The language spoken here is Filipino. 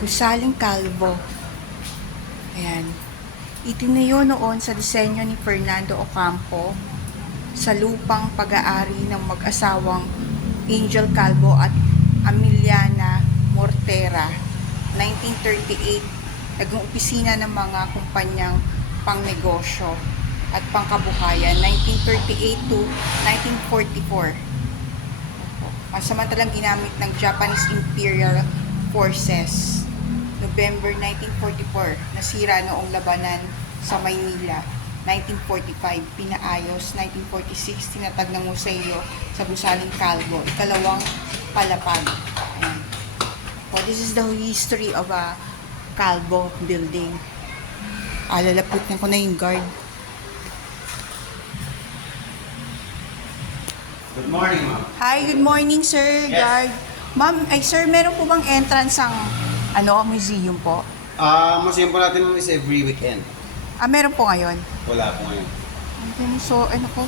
Gusaling Calvo. Ayan. Itinayo noon sa disenyo ni Fernando Ocampo sa lupang pag-aari ng mag-asawang Angel Calvo at Amiliana Mortera. 1938, naging opisina ng mga kumpanyang pangnegosyo at pangkabuhayan. 1938 to 1944. Samantalang ginamit ng Japanese Imperial Forces. November 1944, nasira noong labanan sa Maynila. 1945, pinaayos. 1946, tinatag ng museo sa Gusaling Calvo. Ikalawang palapag. Ayan. So, this is the history of a Calvo building. Lalapitan ko na yung guard. Good morning, ma'am. Hi, good morning, sir. Yes. Guard. Ma'am, sir, meron po bang entrance ang museum po? Museum po natin is every weekend. Meron po ngayon. Wala po ngayon. Okay, so, ko,